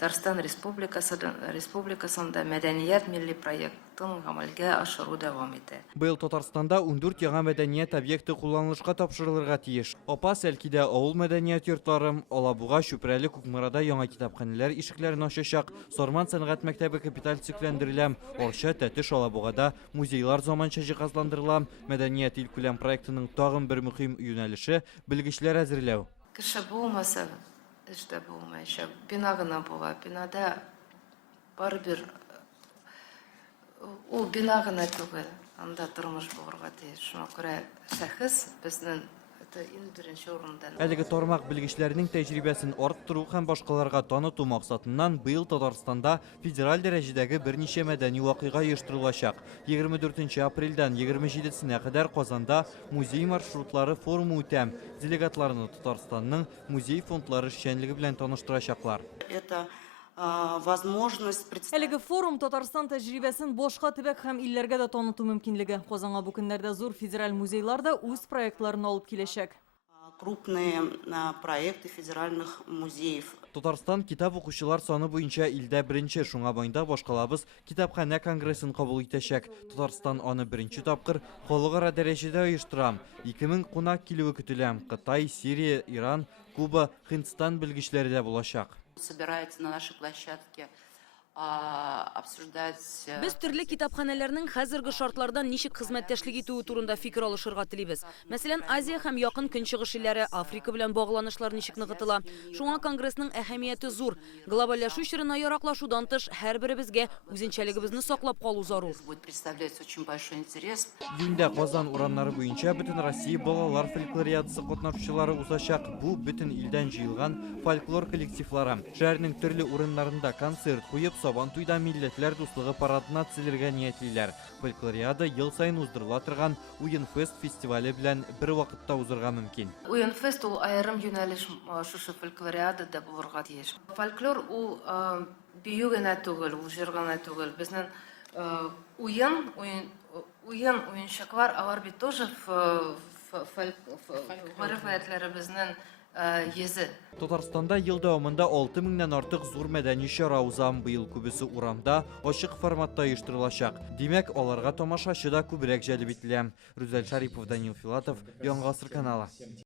Татарстан Республикасында мәдәният милли проектын гамәлгә ашыру дәвам итә. Быел Татарстанда 14 яңа мәдәният объекты кулланылышка тапшырылырга тиеш. Апа Сәлкидә авыл мәдәният йортлары, Алабуга, Чүпрәле, Күкмырада яңа китапханәләр ишекләрен ачачак, Сорман сәнгать мәктәбе капиталь цикләндерелә, Орча, Тәтеш, Алабугада музейлар заманча җиһазландырыла. Мәдәният илкүләм проектының тагын бер мөһим юнәлеше белгечләр әзерләү. Кеше булмаса, эштә булмаячак. Бина гына була. Бинада барыбер ул бина гына түгел. Анда тормыш булырга тиеш. Шуңа күрә шәхес безнең беренче урында. Әлеге тармак белгечләренең тәҗрибәсен арттыру һәм башкаларга таныту максатыннан быел Татарстанда федераль дәрәҗәдәге берничә мәдәни вакыйга оештырылачак. 24 апрельдән 27-сенә кадәр Казанда музей маршрутлары форумы үтә. Делегатларны Татарстанның музей фондлары эшчәнлеге белән таныштырачаклар. Это возможность Әлеге форум Татарстан тәҗрибәсен башка төбәк һәм илләргә дә таныту мөмкинлеге. Казанга бу көннәрдә зур федераль музейлар да үз проектларын алып киләчәк. крупные проекты федеральных музеев. Татарстан китап укучылар саны буенча илдә беренче, шуңа байында башкалабыз китапханә конгрессын кабул итәчәк. Татарстан аны беренче тапкыр халыкара дәрәҗәдә оештыра. 2000 кунак килүе көтелә. Кытай, Сирия, Иран, Куба, Һиндстан белгечләре дә булачак. Собирается на нашей площадке обсуждать. Без төрле китапханәләрнең хәзерге шартлардан ничек хезмәттәшлек итүе турында фикер алышырга телибез. Мәсәлән, Азия һәм якын көнчыгыш илләре, Африка белән багланышлар ничек ныгытыла. Шуңа конгрессның әһәмияте зур. Глобальләшү чорына яраклашудан тыш һәрберебезгә үзенчәлегебезне саклап калу зарур. Будет представлять очень большой интерес. Июньдә Казан урамнары буенча бөтен Россия балалар фольклориадасы катнашучылары узачак. Бу бөтен илдән җыелган фольклор коллективлары. Шәһәрнең төрле урыннарында концерт куеп, Сабан туйда милләтләр дуслыгы парадына төзелергә ниятлиләр. Фольклориада ел сайын уздырыла торган Уен-фест фестивале белән бер вакытта узырга мөмкин. Уен-фест ул аерым юнәлеш шушы фольклориадада булырга тиеш. Фольклор ул бию генә түгел, ул җыр гына түгел. Безнең уенчыклар, алар бит тоже фольклориатларыбызның йөзе. Татарстанда ел дәвамында 6000-нән артык зур мәдәни чара уза. Быел күбесе урамда, ачык форматта оештырылачак. Димәк, аларга тамашачы да күбрәк җәлеп ителә. Рүзәл Шарипов, Данил Филатов, Яңа гасыр каналы.